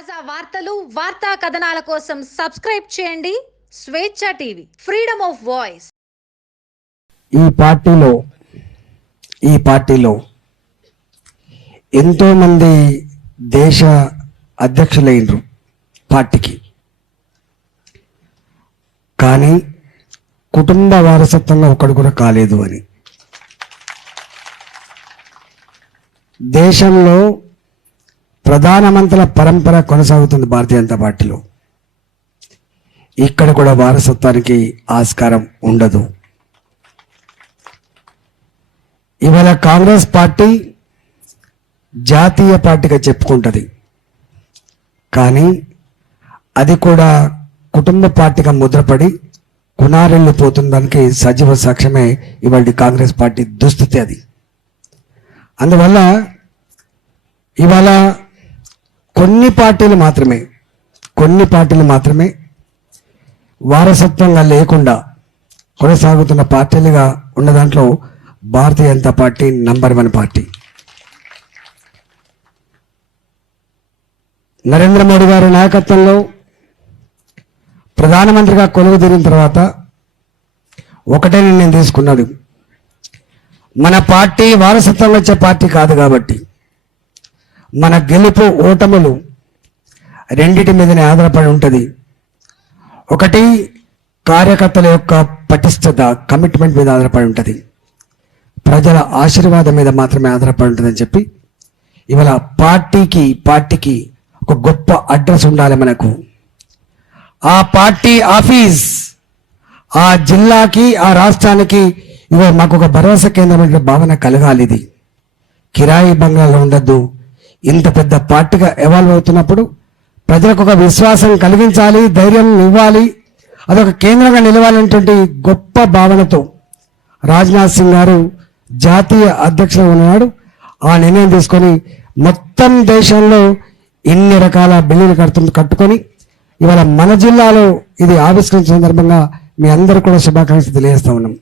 తాజా వార్తలు వార్తా కథనాల కోసం సబ్స్క్రైబ్ చేయండి. స్వేచ్ఛ టీవీ ఫ్రీడమ్ ఆఫ్ వాయిస్. ఈ పార్టీలో ఈ పార్టీలో ఎంతోమంది దేశ అధ్యక్షులైనరు పార్టీకి. కానీ కుటుంబ వారసత్వంగా ఒకడు కూడా కాలేదు అని. దేశంలో ప్రధానమంత్రుల పరంపర కొనసాగుతుంది భారతీయ జనతా పార్టీలో. ఇక్కడ కూడా వారసత్వానికి ఆస్కారం ఉండదు. ఇవాళ కాంగ్రెస్ పార్టీ జాతీయ పార్టీగా చెప్పుకుంటుంది. కానీ అది కూడా కుటుంబ పార్టీగా ముద్రపడి కునారెళ్ళిపోతున్న దానికి సజీవ సాక్ష్యమే ఇవాళ కాంగ్రెస్ పార్టీ దుస్థితి అది. అందువల్ల ఇవాళ కొన్ని పార్టీలు మాత్రమే కొన్ని పార్టీలు మాత్రమే వారసత్వంగా లేకుండా కొనసాగుతున్న పార్టీలుగా ఉన్న దాంట్లో Bharatiya Janata party number one party. Narendra Modi గారి నాయకత్వంలో ప్రధానమంత్రిగా కొలువు తీరిన తర్వాత ఒకటే నిర్ణయం తీసుకున్నాడు. మన పార్టీ వారసత్వం వచ్చే పార్టీ కాదు కాబట్టి మన గెలుపు ఓటములు రెండిటి మీదనే ఆధారపడి ఉంటుంది. ఒకటి కార్యకర్తల యొక్క పటిష్టత కమిట్మెంట్ మీద ఆధారపడి ఉంటుంది. ప్రజల ఆశీర్వాదం మీద మాత్రమే ఆధారపడి ఉంటుందని చెప్పి ఇవాళ పార్టీకి పార్టీకి ఒక గొప్ప అడ్రస్ ఉండాలి మనకు. ఆ పార్టీ ఆఫీస్ ఆ జిల్లాకి ఆ రాష్ట్రానికి ఇవ మాకు ఒక భరోసా కేంద్రమైన భావన కలగాలి ఇది. కిరాయి బంగ్లాలో ఉండద్దు. ఇంత పెద్ద పార్టీగా ఎవాల్వ్ అవుతున్నప్పుడు ప్రజలకు ఒక విశ్వాసం కలిగించాలి ధైర్యం ఇవ్వాలి. అదొక కేంద్రంగా నిలవాలనేటువంటి గొప్ప భావనతో రాజ్నాథ్ సింగ్ గారు జాతీయ అధ్యక్షులు ఉన్నాడు. ఆ నిర్ణయం తీసుకొని మొత్తం దేశంలో ఇన్ని రకాల బిల్లులు కడుతు కట్టుకొని ఇవాళ మన జిల్లాలో ఇది ఆవిష్కరించిన సందర్భంగా మీ అందరూ కూడా శుభాకాంక్షలు తెలియజేస్తా ఉన్నాం.